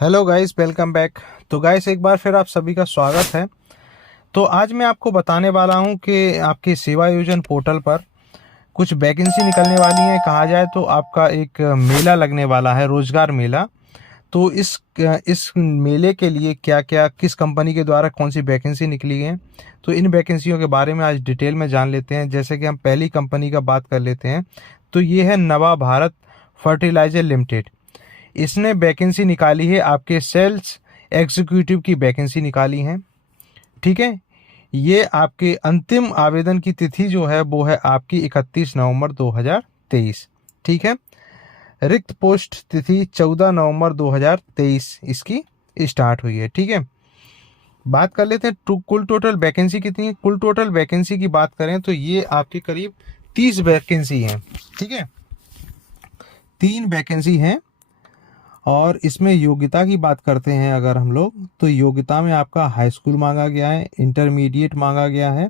Hello guys, welcome back. तो guys, एक बार फिर आप सभी का स्वागत है। तो आज मैं आपको बताने वाला हूं कि आपके सेवा योजन पोर्टल पर कुछ वैकेंसी निकलने वाली है। कहा जाए तो आपका एक मेला लगने वाला है, रोजगार मेला। तो इस मेले के लिए क्या क्या, किस कंपनी के द्वारा कौन सी वैकेंसी निकली है, तो इन वैकेंसियों के बारे में आज डिटेल में जान लेते हैं। जैसे कि हम पहली कंपनी का बात कर लेते हैं, तो ये है नवा भारत फर्टिलाइजर लिमिटेड। इसने वैकेंसी निकाली है, आपके सेल्स एग्जीक्यूटिव की वैकेंसी निकाली है। ठीक है। ये आपके अंतिम आवेदन की तिथि जो है वो है आपकी 31 नवंबर 2023। ठीक है। रिक्त पोस्ट तिथि 14 नवंबर 2023 इसकी स्टार्ट हुई है। ठीक है। बात कर लेते हैं कुल टोटल वैकेंसी कितनी है। कुल टोटल वैकेंसी की बात करें तो ये आपकी करीब 30 वैकेंसी है। ठीक है, 3 वैकेंसी हैं। और इसमें योग्यता की बात करते हैं अगर हम लोग, तो योग्यता में आपका हाई स्कूल मांगा गया है, इंटरमीडिएट मांगा गया है।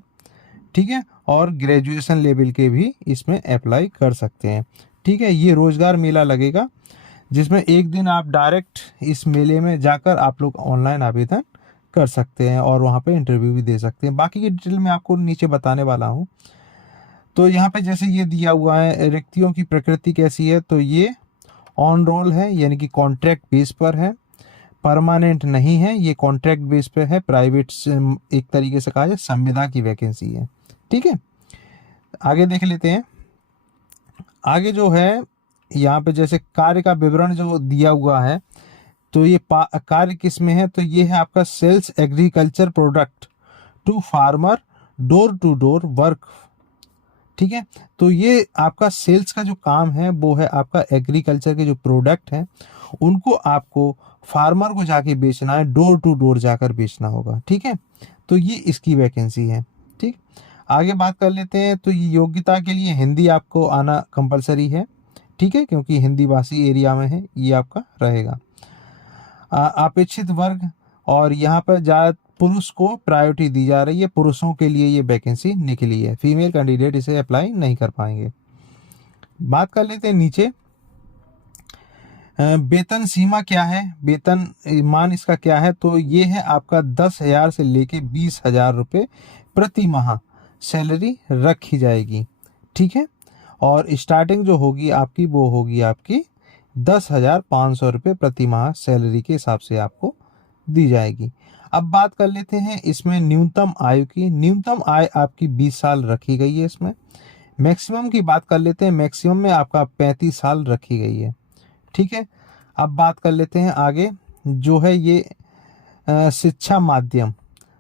ठीक है। और ग्रेजुएशन लेवल के भी इसमें अप्लाई कर सकते हैं। ठीक है। ये रोजगार मेला लगेगा, जिसमें एक दिन आप डायरेक्ट इस मेले में जाकर आप लोग ऑनलाइन आवेदन कर सकते हैं और वहाँ पे इंटरव्यू भी दे सकते हैं। बाकी की डिटेल मैं आपको नीचे बताने वाला हूँ। तो यहाँ पे जैसे ये दिया हुआ है, रिक्तियों की प्रकृति कैसी है, तो ये ऑन रोल है, यानी कि कॉन्ट्रैक्ट बेस पर है, परमानेंट नहीं है, ये कॉन्ट्रैक्ट बेस पे है, प्राइवेट एक तरीके से कहा जाए संविदा की वैकेंसी है। ठीक है। आगे देख लेते हैं। आगे जो है यहाँ पे जैसे कार्य का विवरण जो दिया हुआ है, तो ये कार्य किस में है, तो ये है आपका sales agriculture product to farmer, door to door work. ठीक है। तो ये आपका सेल्स का जो काम है वो है आपका एग्रीकल्चर के जो प्रोडक्ट हैं उनको आपको फार्मर को जाके बेचना है, डोर टू डोर जाकर बेचना होगा। ठीक है। तो ये इसकी वैकेंसी है। ठीक। आगे बात कर लेते हैं। तो ये योग्यता के लिए हिंदी आपको आना कंपलसरी है। ठीक है, क्योंकि हिंदी भाषी एरिया में है, ये आपका रहेगा। अपेक्षित वर्ग, और यहाँ पर ज्यादा पुरुष को प्रायोरिटी दी जा रही है, पुरुषों के लिए ये वैकेंसी निकली है, फीमेल कैंडिडेट इसे अप्लाई नहीं कर पाएंगे। बात कर लेते हैं नीचे। वेतन सीमा क्या है, वेतन मान इसका क्या है, तो ये है आपका 10,000 से लेके 20,000 रुपये प्रति माह सैलरी रखी जाएगी। ठीक है। और स्टार्टिंग जो होगी आपकी वो होगी आपकी 10,500 रुपये प्रति माह सैलरी के हिसाब से आपको दी जाएगी। अब बात कर लेते हैं इसमें न्यूनतम आयु की। न्यूनतम आय आपकी 20 साल रखी गई है इसमें। मैक्सिमम की बात कर लेते हैं, मैक्सिमम में आपका 35 साल रखी गई है। ठीक है। अब बात कर लेते हैं आगे, जो है ये शिक्षा माध्यम।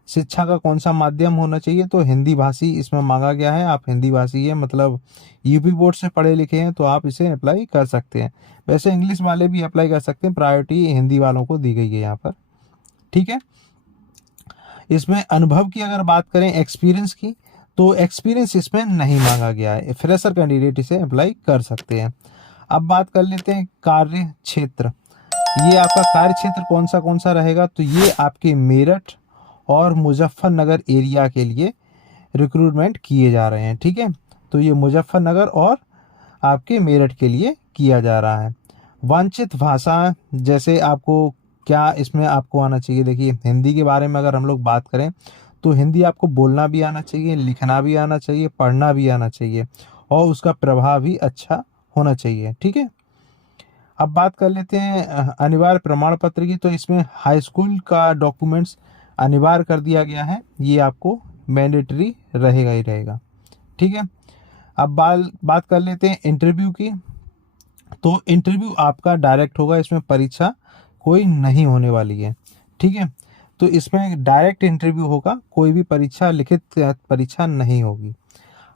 शिक्षा का कौन सा माध्यम होना चाहिए, तो हिंदी भाषी इसमें मांगा गया है। आप हिंदी भाषी है, मतलब यूपी बोर्ड से पढ़े लिखे हैं, तो आप इसे अप्लाई कर सकते हैं। वैसे इंग्लिश वाले भी अप्लाई कर सकते हैं, प्रायोरिटी हिंदी वालों को दी गई है यहाँ पर। ठीक है। इसमें अनुभव की अगर बात करें, एक्सपीरियंस की, तो एक्सपीरियंस इसमें नहीं मांगा गया है, फ्रेशर कैंडिडेट इसे अप्लाई कर सकते हैं। अब बात कर लेते हैं कार्य क्षेत्र। ये आपका कार्य क्षेत्र कौन सा रहेगा, तो ये आपके मेरठ और मुजफ्फरनगर एरिया के लिए रिक्रूटमेंट किए जा रहे हैं। ठीक है। तो ये मुजफ्फरनगर और आपके मेरठ के लिए किया जा रहा है। वांछित भाषा, जैसे आपको क्या इसमें आपको आना चाहिए, देखिए हिंदी के बारे में अगर हम लोग बात करें तो हिंदी आपको बोलना भी आना चाहिए, लिखना भी आना चाहिए, पढ़ना भी आना चाहिए, और उसका प्रभाव भी अच्छा होना चाहिए। ठीक है। अब बात कर लेते हैं अनिवार्य प्रमाण पत्र की। तो इसमें हाई स्कूल का डॉक्यूमेंट्स अनिवार्य कर दिया गया है, ये आपको मैंडेटरी रहेगा ही रहेगा। ठीक है। अब बात कर लेते हैं इंटरव्यू की। तो इंटरव्यू आपका डायरेक्ट होगा, इसमें परीक्षा कोई नहीं होने वाली है। ठीक है। तो इसमें डायरेक्ट इंटरव्यू होगा, कोई भी परीक्षा, लिखित परीक्षा नहीं होगी।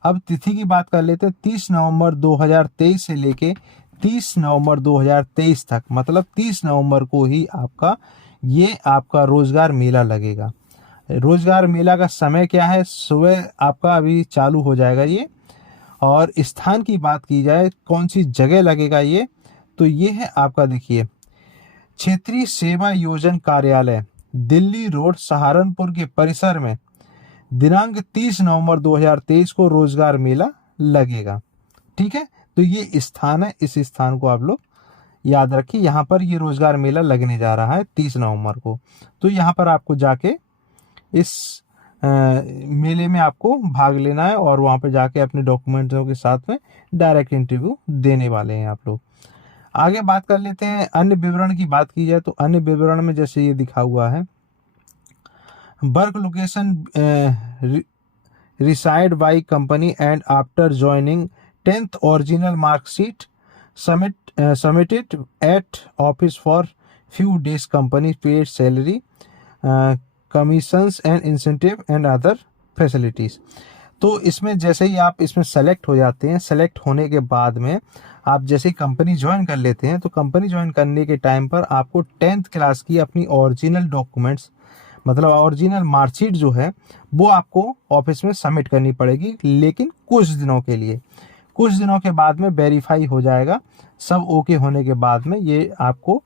अब तिथि की बात कर लेते हैं। 30 नवंबर 2023 से लेके 30 नवंबर 2023 तक, मतलब 30 नवंबर को ही आपका रोजगार मेला लगेगा। रोजगार मेला का समय क्या है, सुबह आपका अभी चालू हो जाएगा ये। और स्थान की बात की जाए, कौन सी जगह लगेगा ये, तो ये है आपका, देखिए, क्षेत्रीय सेवा योजन कार्यालय, दिल्ली रोड, सहारनपुर के परिसर में दिनांक 30 नवंबर 2023 को रोजगार मेला लगेगा। ठीक है। तो ये स्थान है, इस स्थान को आप लोग याद रखिए यहाँ पर ये रोजगार मेला लगने जा रहा है 30 नवंबर को। तो यहाँ पर आपको जाके इस मेले में आपको भाग लेना है और वहाँ पे जाके अपने डॉक्यूमेंट्सों के साथ में डायरेक्ट इंटरव्यू देने वाले हैं आप लोग। आगे बात कर लेते हैं अन्य विवरण की। बात की जाए तो अन्य विवरण में जैसे ये दिखा हुआ है, work location reside by company and after joining 10th original mark sheet submitted at office for few days, company paid salary, commissions and incentive and other facilities। तो इसमें जैसे ही आप इसमें सेलेक्ट हो जाते हैं, सेलेक्ट होने के बाद में आप जैसे ही कंपनी ज्वाइन कर लेते हैं, तो कंपनी ज्वाइन करने के टाइम पर आपको 10th क्लास की अपनी ओरिजिनल डॉक्यूमेंट्स, मतलब ओरिजिनल मार्कशीट जो है वो आपको ऑफिस में सबमिट करनी पड़ेगी, लेकिन कुछ दिनों के लिए। कुछ दिनों के बाद में वेरीफाई हो जाएगा, सब ओके होने के बाद में ये आपको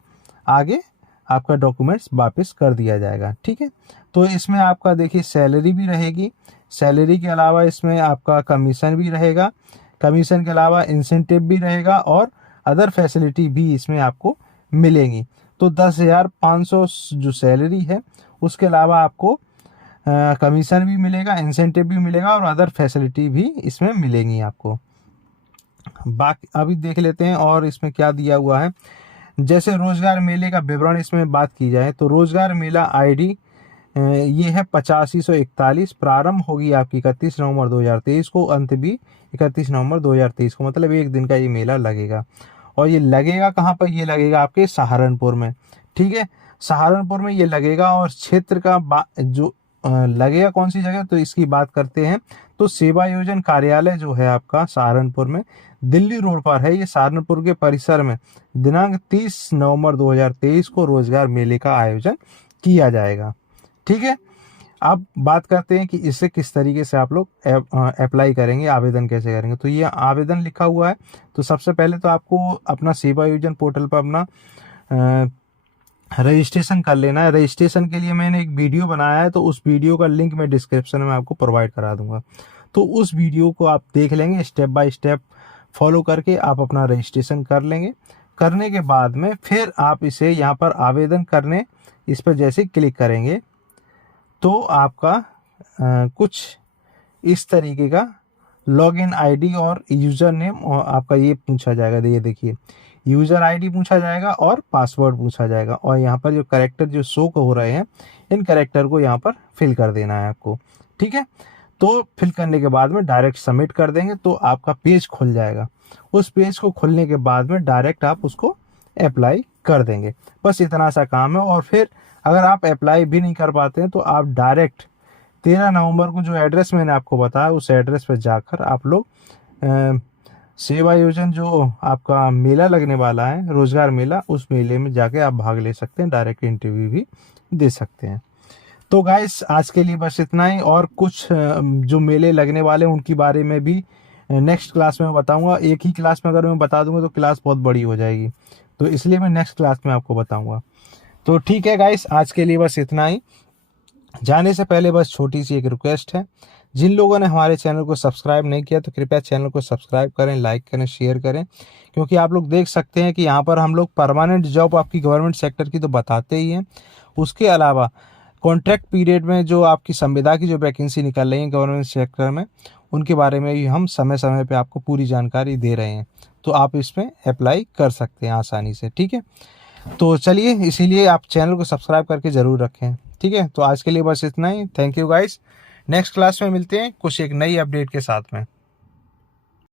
आगे आपका डॉक्यूमेंट्स वापस कर दिया जाएगा। ठीक है, तो इसमें आपका देखिए सैलरी भी रहेगी, सैलरी के अलावा इसमें आपका कमीशन भी रहेगा, कमीशन के अलावा इंसेंटिव भी रहेगा और अदर फैसिलिटी भी इसमें आपको मिलेंगी। तो 10,500 जो सैलरी है उसके अलावा आपको कमीशन भी मिलेगा, इंसेंटिव भी मिलेगा और अदर फैसिलिटी भी इसमें मिलेंगी आपको। बाकी अभी देख लेते हैं और इसमें क्या दिया हुआ है। जैसे रोजगार मेले का विवरण इसमें बात की जाए तो रोजगार मेला आईडी ये है 8541, प्रारंभ होगी आपकी 31 नवंबर 2023 को, अंत भी 31 नवंबर 2023 को, मतलब एक दिन का ये मेला लगेगा। और ये लगेगा कहाँ पर? ये लगेगा आपके सहारनपुर में। ठीक है, सहारनपुर में ये लगेगा। और क्षेत्र का जो लगेगा कौन सी जगह, तो इसकी बात करते हैं तो सेवा योजन कार्यालय जो है आपका सहारनपुर में, दिल्ली रोड पर है। ये सहारनपुर के परिसर में दिनांक 30 नवंबर 2023 को रोजगार मेले का आयोजन किया जाएगा। ठीक है, अब बात करते हैं कि इससे किस तरीके से आप लोग अप्लाई करेंगे, आवेदन कैसे करेंगे। तो ये आवेदन लिखा हुआ है। तो सबसे पहले तो आपको अपना सेवा योजन पोर्टल पर अपना रजिस्ट्रेशन कर लेना है। रजिस्ट्रेशन के लिए मैंने एक वीडियो बनाया है, तो उस वीडियो का लिंक मैं डिस्क्रिप्शन में आपको प्रोवाइड करा दूंगा। तो उस वीडियो को आप देख लेंगे, स्टेप बाय स्टेप फॉलो करके आप अपना रजिस्ट्रेशन कर लेंगे। करने के बाद में फिर आप इसे यहाँ पर आवेदन करने, इस पर जैसे क्लिक करेंगे तो आपका कुछ इस तरीके का लॉगिन आईडी और यूज़र नेम और आपका ये पूछा जाएगा। ये देखिए, यूज़र आईडी पूछा जाएगा और पासवर्ड पूछा जाएगा। और यहाँ पर जो कैरेक्टर जो शो हो रहे हैं, इन कैरेक्टर को यहाँ पर फिल कर देना है आपको। ठीक है, तो फिल करने के बाद में डायरेक्ट सबमिट कर देंगे तो आपका पेज खुल जाएगा। उस पेज को खुलने के बाद में डायरेक्ट आप उसको अप्लाई कर देंगे। बस इतना सा काम है। और फिर अगर आप अप्लाई भी नहीं कर पाते हैं तो आप डायरेक्ट 13 नवंबर को जो एड्रेस मैंने आपको बताया उस एड्रेस पर जाकर आप लोग सेवा योजन जो आपका मेला लगने वाला है, रोजगार मेला, उस मेले में जाके आप भाग ले सकते हैं, डायरेक्ट इंटरव्यू भी दे सकते हैं। तो गाइस आज के लिए बस इतना ही। और कुछ जो मेले लगने वाले हैं उनके बारे में भी नेक्स्ट क्लास में बताऊंगा। एक ही क्लास में अगर मैं बता दूंगा तो क्लास बहुत बड़ी हो जाएगी, तो इसलिए मैं नेक्स्ट क्लास में आपको बताऊंगा। तो ठीक है गाइस, आज के लिए बस इतना ही। जाने से पहले बस छोटी सी एक रिक्वेस्ट है, जिन लोगों ने हमारे चैनल को सब्सक्राइब नहीं किया तो कृपया चैनल को सब्सक्राइब करें, लाइक करें, शेयर करें। क्योंकि आप लोग देख सकते हैं कि यहाँ पर हम लोग परमानेंट जॉब आपकी गवर्नमेंट सेक्टर की तो बताते ही हैं, उसके अलावा कॉन्ट्रैक्ट पीरियड में जो आपकी संविदा की जो वैकेंसी निकल रही है गवर्नमेंट सेक्टर में, उनके बारे में भी हम समय समय पे आपको पूरी जानकारी दे रहे हैं। तो आप इसमें अप्लाई कर सकते हैं आसानी से। ठीक है, तो चलिए, इसीलिए आप चैनल को सब्सक्राइब करके ज़रूर रखें। ठीक है, तो आज के लिए बस इतना ही। Thank you guys. Next class में मिलते हैं कुछ एक नई अपडेट के साथ में।